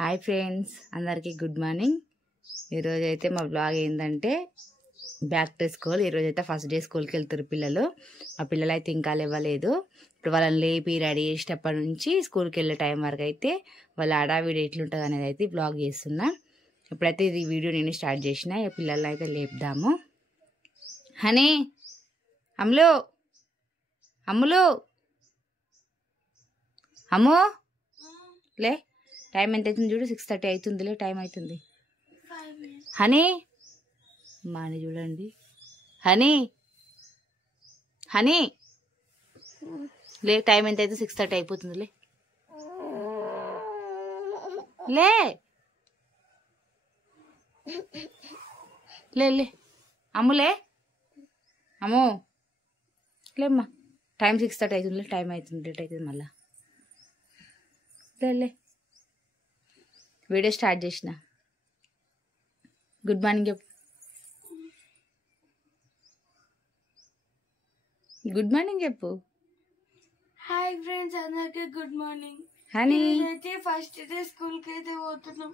Hi friends, అందరికీ good morning. ఈరోజు అయితే మా బ్లాగ్ ఏంటంటే బ్యాక్ టు స్కూల్. ఈరోజు అయితే ఫస్ట్ డే స్కూల్కి వెళ్తారు పిల్లలు. మా పిల్లలు అయితే ఇంకా లేవలేదు. ఇప్పుడు వాళ్ళని లేపి రెడీ చేసేటప్పటి నుంచి స్కూల్కి వెళ్ళే టైం వరకు అయితే వాళ్ళ హడావిడి ఎట్లుంటుంది అనేది అయితే బ్లాగ్ చేస్తున్నా. ఇప్పుడైతే ఇది వీడియో నేను స్టార్ట్ చేసిన. ఈ పిల్లల్ని అయితే లేపుదాము. హనీ, అమ్ములు అమ్ములు అమ్ము లే, టైం ఎంత అవుతుంది చూడు, 6:30 అవుతుందిలే, టైం అవుతుంది. హనీ మాని చూడండి, హనీ హనీ లే, టైం ఎంత అయితే 6:30 అయిపోతుందిలే, లే లే లే అమ్ములే, అమ్ము లేమ్మా, టైం 6:30 అవుతుందిలే, టైం అవుతుంది, లేట్ అవుతుంది మళ్ళా. లే వీడియో స్టార్ట్ చేసిన. గుడ్ మార్నింగ్ చెప్పు, గుడ్ మార్నింగ్ చెప్పు. హాయ్ ఫ్రెండ్స్, అందరికీ గుడ్ మార్నింగ్. హనీ అయితే ఫస్ట్ డే స్కూల్కి అయితే పోతున్నాం.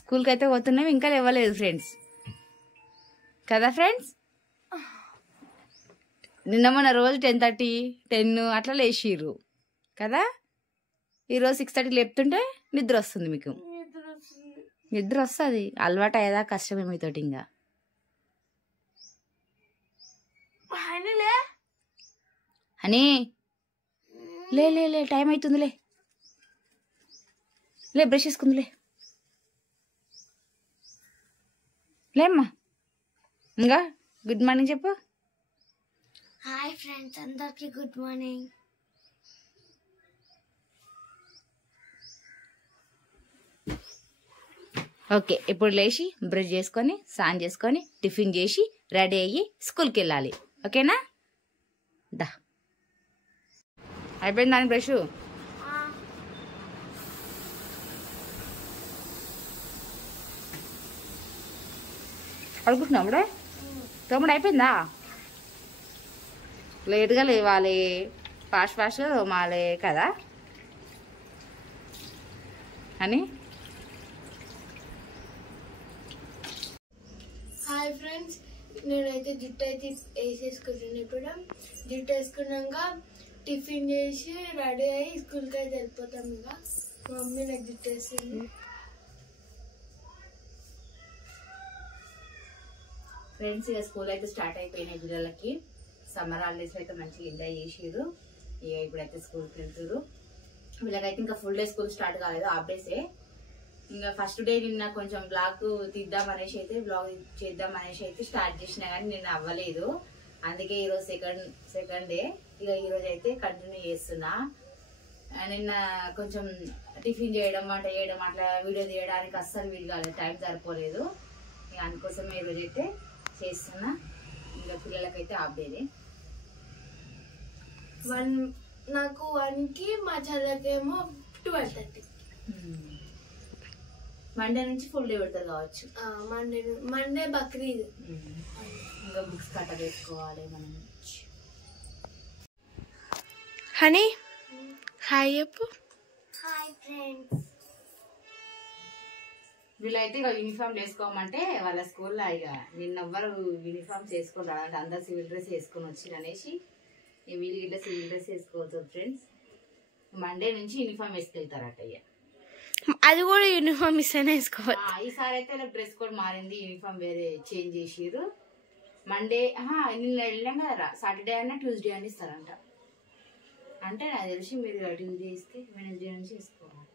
స్కూల్కి అయితే పోతున్నాం, ఇంకా లేవలేదు ఫ్రెండ్స్ కదా. ఫ్రెండ్స్ నిన్న మొన్న రోజు 10:30, 10 అట్లా లేచిర్రు కదా. ఈరోజు 6:30 లేపుతుంటే నిద్ర వస్తుంది మీకు. నిద్ర వస్తుంది, అలవాటు అయ్యేదా కష్టమే మీతోటి. ఇంకా హనీ లే లే లే, టైం అవుతుందిలే, లే బ్రష్ చేసుకుందిలే, లేమ్మా. ఇంకా గుడ్ మార్నింగ్ చెప్పు. హాయ్ ఫ్రెండ్స్, అందరికీ గుడ్ మార్నింగ్. ఓకే, ఇప్పుడు లేచి బ్రష్ చేసుకొని స్నానం చేసుకొని టిఫిన్ చేసి రెడీ అయ్యి స్కూల్కి వెళ్ళాలి. ఓకేనా? దా, అయిపోయింది దాని బ్రష్. అడుగుతున్నావుడే, తమ్ముడు అయిపోయిందా? లేట్గా లేవాలి, ఫాస్ట్గా తోమాలి కదా అని. హాయ్ ఫ్రెండ్స్, నేనైతే జుట్టు అయితే వేసేసుకుంటున్నాను. ఇప్పుడు జుట్టు వేసుకున్నాక టిఫిన్ చేసి రెడీ అయ్యి స్కూల్కి అయితే వెళ్ళిపోతాం. ఇక మా మమ్మీ నాకు జుట్టు వేస్తుంది. ఫ్రెండ్స్, ఇక స్కూల్ అయితే స్టార్ట్ అయిపోయినాయి పిల్లలకి. సమ్మర్ హాలిడేస్ అయితే మంచిగా ఎంజాయ్ చేసిర్రు. ఇక ఇప్పుడైతే స్కూల్కి వెళ్తారు. వీళ్ళకైతే ఇంకా ఫుల్ డే స్కూల్ స్టార్ట్ కాలేదు, హాఫ్ డేసే. ఇంకా ఫస్ట్ డే నిన్న కొంచెం బ్లాగ్ తీద్దాం అనేసి అయితే బ్లాగ్ చేద్దాం అనేసి అయితే స్టార్ట్ చేసినా కానీ నిన్న అవ్వలేదు. అందుకే ఈరోజు సెకండ్ డే. ఇక ఈరోజు అయితే కంటిన్యూ చేస్తున్నా. నిన్న కొంచెం టిఫిన్ చేయడం, వంట చేయడం, అట్లా వీడియో తీయడానికి అస్సలు వీలు కాలేదు, టైం సరిపోలేదు. ఇక అందుకోసమే ఈరోజు అయితే చేస్తున్నా. ఇంకా పిల్లలకైతే హాఫ్ డేనే. నాకు 1కి, మా చల్లకేమో 12:30. మండే నుంచి ఫుల్ డే పెడతారు కావచ్చు. మండే బక్రీద్. ఇంకా బుక్స్ కట్ట వేసుకోవాలి మనం. హనీ హాయ్ చెప్పు. Hi friends. వీళ్ళైతే ఇక యూనిఫామ్ వేసుకోమంటే వాళ్ళ స్కూల్లో ఇక నిన్న ఎవ్వరు యూనిఫామ్స్ వేసుకుంటారు అంటే అందరు సివిల్ డ్రెస్ వేసుకొని వచ్చింది అనేసి వీళ్ళు ఇట్లా సివిల్ డ్రెస్ వేసుకోవచ్చు. ఫ్రెండ్స్ మండే నుంచి యూనిఫామ్ వేసుకెళ్తారట. ఇక అది కూడా యూనిఫామ్ ఇస్తేనే వేసుకోవచ్చు. ఈసారి అయితే డ్రెస్ కోడ్ మారింది, యూనిఫామ్ వేరే చేంజ్ చేసిర్రు. మండే నిన్న వెళ్ళాం కదా, సాటర్డే అన్నా ట్యూస్డే అని ఇస్తారంట. అంటే నాకు తెలిసి మీరు ట్యూస్డే ఇస్తే వెనస్డే నుంచి వేసుకోవాలి.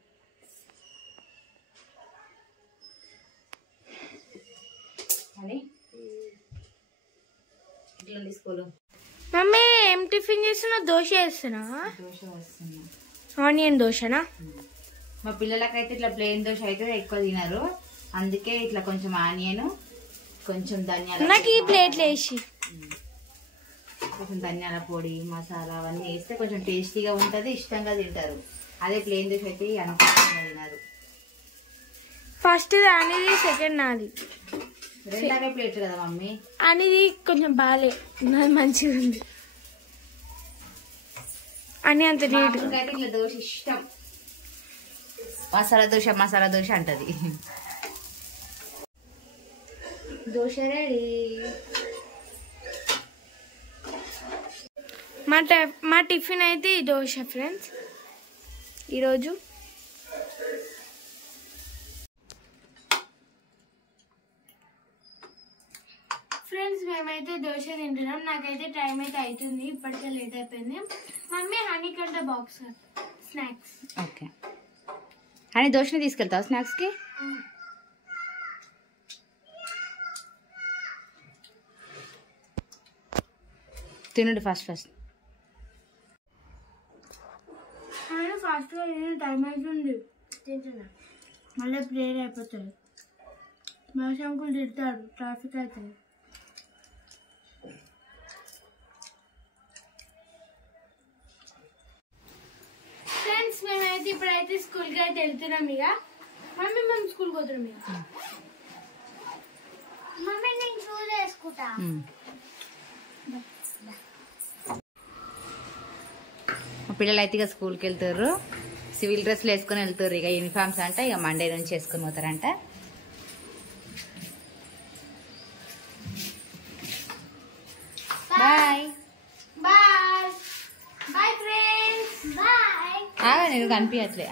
అని ఇట్లా తీసుకోలు. మమ్మీ ఏం టిఫిన్ చేస్తున్నా? దోశ వేస్తున్నా. దోశ వస్తున్నా, ఆనియన్ దోశనా? మా పిల్లలకైతే ఇట్లా ప్లెయిన్ దోశ అయితే ఎక్కువ తినరు, అందుకే ఇట్లా కొంచెం ఆనియన్, కొంచెం ధనియాల, నాకు ఈ ప్లేట్లు వేసి కొంచెం ధనియాల పొడి, మసాలా అవన్నీ వేస్తే కొంచెం టేస్టీగా ఉంటుంది, ఇష్టంగా తింటారు. అదే ప్లెయిన్ దోశ అయితే అంత తినరు. ఫస్ట్ అనేది, సెకండ్ నాది. రెండే ప్లేట్ కదా మమ్మీ. అనేది కొంచెం బాగాలే, నాది మంచిగా ఉంది అని అంత నీట్. ఇట్లా దోశ ఇష్టం. మసాలా దోశ అంటది. దోశ రెడీ. మా టిఫిన్ అయితే ఈ దోశ ఫ్రెండ్స్. ఈరోజు ఫ్రెండ్స్ మేమైతే దోశ తింటున్నాం. నాకైతే టైం అయితే అవుతుంది, ఇప్పటికే లేట్ అయిపోయింది. మమ్మీ హనీ కంట బాక్స్ స్నాక్స్. ఓకే హనీ దోశని తీసుకెళ్తావు స్నాక్స్కి? తినండి ఫాస్ట్ ఫాస్ట్గా టైం అవుతుంది. తింటున్నా మళ్ళీ ప్రేయర్ అయిపోతుంది. మహేష్ అంకుల్ తిడతాడు, ట్రాఫిక్ అవుతుంది. ఫ్రెండ్స్ మేమైతే ఇప్పుడైతే స్కూల్కి అయితే వెళ్తున్నాం. ఇక మమ్మీ మేము స్కూల్కి పోతున్నాం. ఇక మమ్మీ నేను షూస్ వేసుకుంటా. పిల్లలు అయితే ఇక స్కూల్కి వెళ్తారు. సివిల్ డ్రెస్లు వేసుకొని వెళ్తారు. ఇక యూనిఫామ్స్ అంట ఇక మండే నుంచి వేసుకొని పోతారంట. Bye bye bye friends. Bye. నేను కనిపించట్లే.